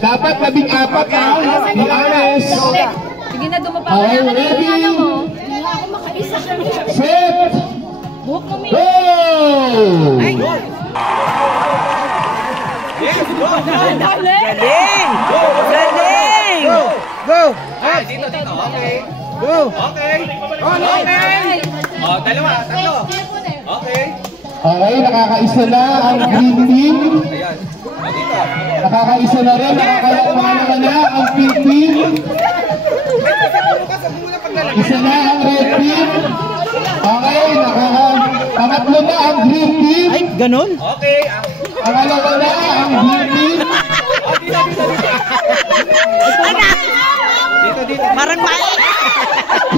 Dapat 14 ka. Be honest. Sige na, dumapa ka na kanina mo. Set. Buhok mo, Mi. Go! Galing! Galing! Go! Dito. Okay. Go! Okay. Okay. Oh, dalawa, tatlo. Okay. Okay, nakakaisa na ang green team. Ayan. Dito. Nakakaisa na rin, nakakalaman na ang pink team. Isa na ang red team. Okay, pangatlo na ang green team. Ay, ganun? Okay. Pangalawa na ang green team. Dito. Parang may...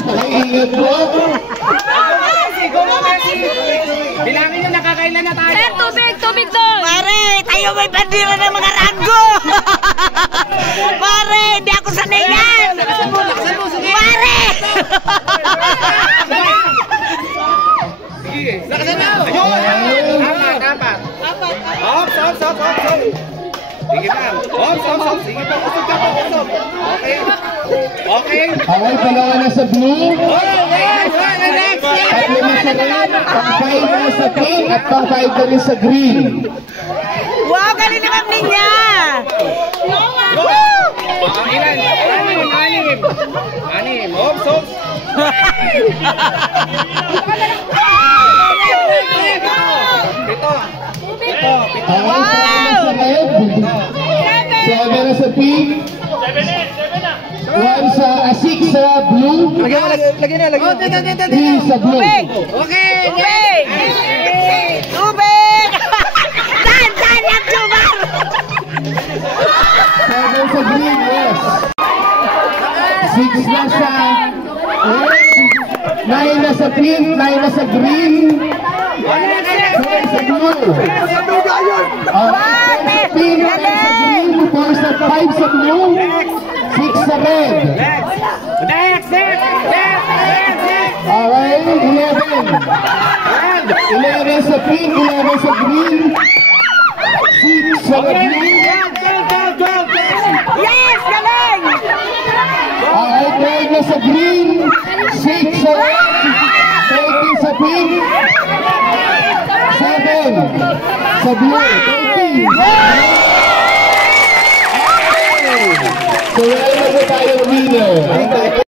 Okay, ingat po. Bilangin nyo, nakakailan na tayo. Sir, tubig doon! Pare, tayo may bandila ng mga ranggo! Pare, hindi ako sanay yan! Pare! Sige, lakasan na. Ayun. Apat. Ops. Sige pa. Ops. Sige pa, usog ka pa. Okay. Okay, dalawa na sa blue. Next. Tatlo na sa red, pang-5 na sa pink, at pang-5 na rin sa green. Wow, galing naman niya! Ilan? Anim. Ops. Ito. Okay, 7 na sa red, 7 na sa pink, 6 sa blue, 3 sa blue. Okay. Tubig! Saan yung tubar? 7 sa green, yes. 6 na sa red, 9 na sa pink, 9 na sa green, 7 sa blue. Okay, 10 sa pink, 10 sa green, 4 sa 5 sa blue, 6 sa red. Next. Okay, 11. 11 sa pink, 11 sa green, 6 sa green. Yes, galing! Okay, 12 na sa green, 6 sa red, 13 sa pink, 7 sa blue, 13. So, wala na po tayong winner.